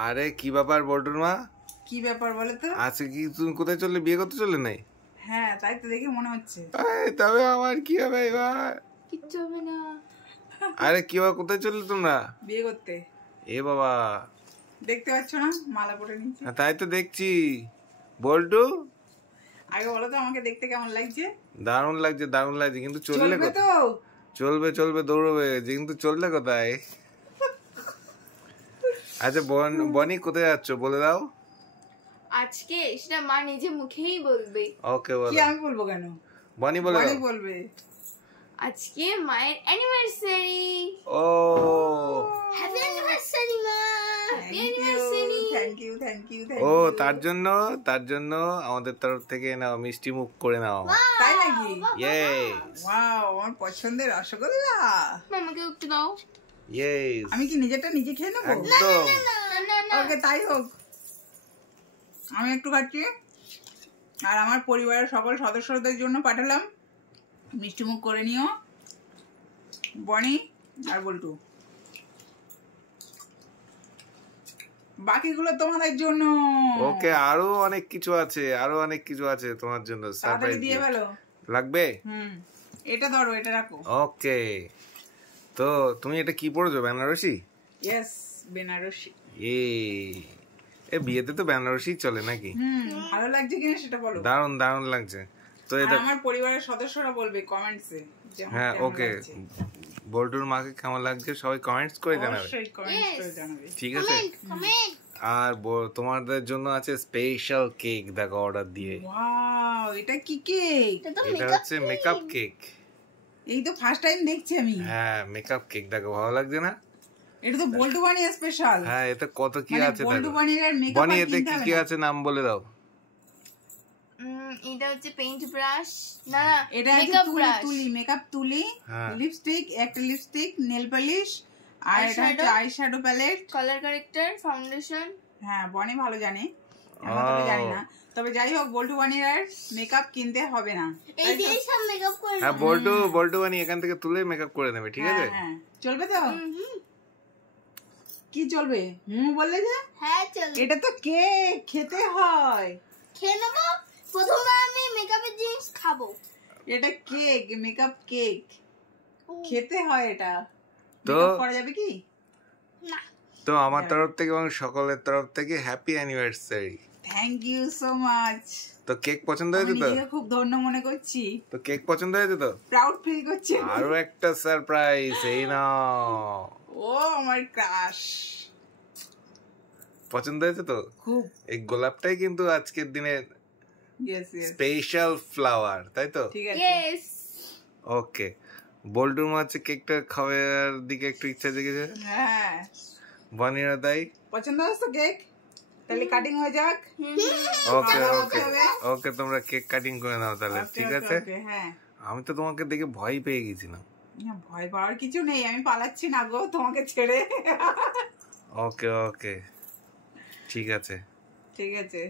আরে কি ব্যাপার বল্টুর মা? কি ব্যাপার বলো তো? আজকে কি তুমি কোথায় চললে? বিয়ে করতে চললে নাই? হ্যাঁ, তাই তো দেখে মনে হচ্ছে। তবে আমার কি হবে এবার? কিচ্ছু হবে না। আরে কি হবে, কোথায় চললে তোমরা? বিয়ে করতে। এ বাবা, দেখতে পাচ্ছ না মালা পরে নিচ্ছি। তাই তো দেখছি। বল্টু, আগে বলো তো আমাকে দেখতে কেমন লাগছে? দারুণ লাগছে, দারুণ লাগছে, কিন্তু চললে চলবে কোথায়? তো? চলবে চলবে, দৌড়বে, কিন্তু চললে কোথায়? আচ্ছা বনি, কোথায় যাচ্ছ বলে দাও। আজকে সেটা মা নিজে মুখেই বলবে। ওকে বলো। কি আমি বলবো কেন? বনি বলে বনি দাও। বলবে। আজকে মায়ের অ্যানিভার্সারি। ও হ্যাপি অ্যানিভার্সারি মা। Happy anniversary. Thank you thank you. ও, তার জন্য আমাদের তরফ থেকে নাও, মিষ্টি মুখ করে নাও। তাই নাকি? ইয়েস ওয়াও, আমার পছন্দের রসগোল্লা। মামাকে একটু দাও। ইয়েস, আমি কি নিজেরটা নিজে খেয়ে নেবো? একদম। না না। ওকে, তাই হোক। আমি একটু খাচ্ছি আর আমার পরিবারের সকল সদস্যদের জন্য পাঠালাম। মিষ্টি মুখ করে নিও বনি আর বল্টু। বাকিগুলো তোমাদের জন্য। ওকে, আরো অনেক কিছু আছে তোমার জন্য তাড়াতাড়ি সারপ্রাইজ দিয়ে ফেলো। লাগবে। এটা ধরো, এটা রাখো। ওকে, তো তুমি এটা কি পড়ছো, বেনারসি? ইয়েস, বেনারসি। এ বিয়েতে তো বেনারসি চলে নাকি? ভালো লাগছে কিনা সেটা বলো। দারুণ দারুণ লাগছে তো আর এটা। আমার পরিবারের সদস্যরা বলবে কমেন্টসে যে আমার হ্যাঁ, কেমন ওকে। লাগছে। বল্টুর মাকে কেমন লাগছে সবাই কমেন্টস করে জানাবে, অবশ্যই কমেন্টস করে জানাবে। ঠিক আছে? কমেন্ট। আর তোমাদের জন্য আছে স্পেশাল কেক, দেখো অর্ডার দিয়ে। ওয়াও, এটা কি কেক? এটা হচ্ছে মেকআপ কেক। এই তো ফার্স্ট টাইম দেখছি আমি। হ্যাঁ, মেকআপ কেক, দেখো ভালো লাগছে না? এটা তো বল্টু বানিয়ে স্পেশাল। হ্যাঁ, এতে কত কি মানে আছে বল্টু দেখো। বানিয়ে আর মেকআপ বনি, আর এতে কিনতে কি হবে কি না। আছে নাম বলে দাও। এটা হচ্ছে পেইন্ট ব্রাশ। না না, এটা আছে মেকআপ ব্রাশ। তুলি, মেকআপ তুলি, হ্যাঁ। লিপস্টিক, একটা লিপস্টিক, নেল পলিশ, আর এটা হচ্ছে eye shadow palette, colour corrector, foundation. হ্যাঁ, বনি ভালো জানে, আমরা তবে জানি না। তবে যাই হোক, বল্টু বানির আর মেকআপ কিনতে হবে না। এই দিয়ে সব মেকআপ করে। হ্যাঁ, বল্টু বানি এখান থেকে তুলে মেকআপ করে নেবে, ঠিক আছে? হ্যাঁ, চলবে তো? কি চলবে বললে যে? হ্যাঁ চল। এটা তো কেক, খেতে হয়। খেয়ে নেবো। প্রথমে আমি মেকআপের জিনিস খাবো। এটা কেক, মেকআপ কেক, খেতে হয় এটা। তো মেকআপ করা যাবে কি? না। তো আমার তরফ থেকে এবং সকলের তরফ থেকে happy anniversary. Thank you so much. তো কেক পছন্দ আমি হয়েছে তো? নিজেকে খুব ধন্য মনে করছি, তো কেক পছন্দ হয়েছে তো? প্রাউড ফিল করছি। আরো একটা সারপ্রাইজ, এই নাও। ও আমার ক্রাশ। পছন্দ হয়েছে তো? খুব। এই গোলাপটাই কিন্তু আজকের দিনে ইয়েস ইয়েস, স্পেশাল ফ্লাওয়ার, তাই তো? ঠিক আছে। ইয়েস। ওকে, বল্টুর মা হচ্ছে কেকটা খাওয়ার দিকে একটু ইচ্ছা জেগেছে, হ্যাঁ, বনিরা তাই। পছন্দ হচ্ছে তো কেক? তাহলে কাটিং হয়ে যাক। ওকে খাওয়া ওকে হবে। ওকে, তোমরা কেক কাটিং করে নাও তাহলে, Okay, ঠিক okay, আছে? okay, হ্যাঁ। আমি তো তোমাকে দেখে ভয় পেয়ে গেছিলাম। না, ভয় পাওয়ার কিছু নেই, আমি পালাচ্ছি না গো তোমাকে ছেড়ে। ওকে ওকে, ঠিক আছে। ঠিক আছে।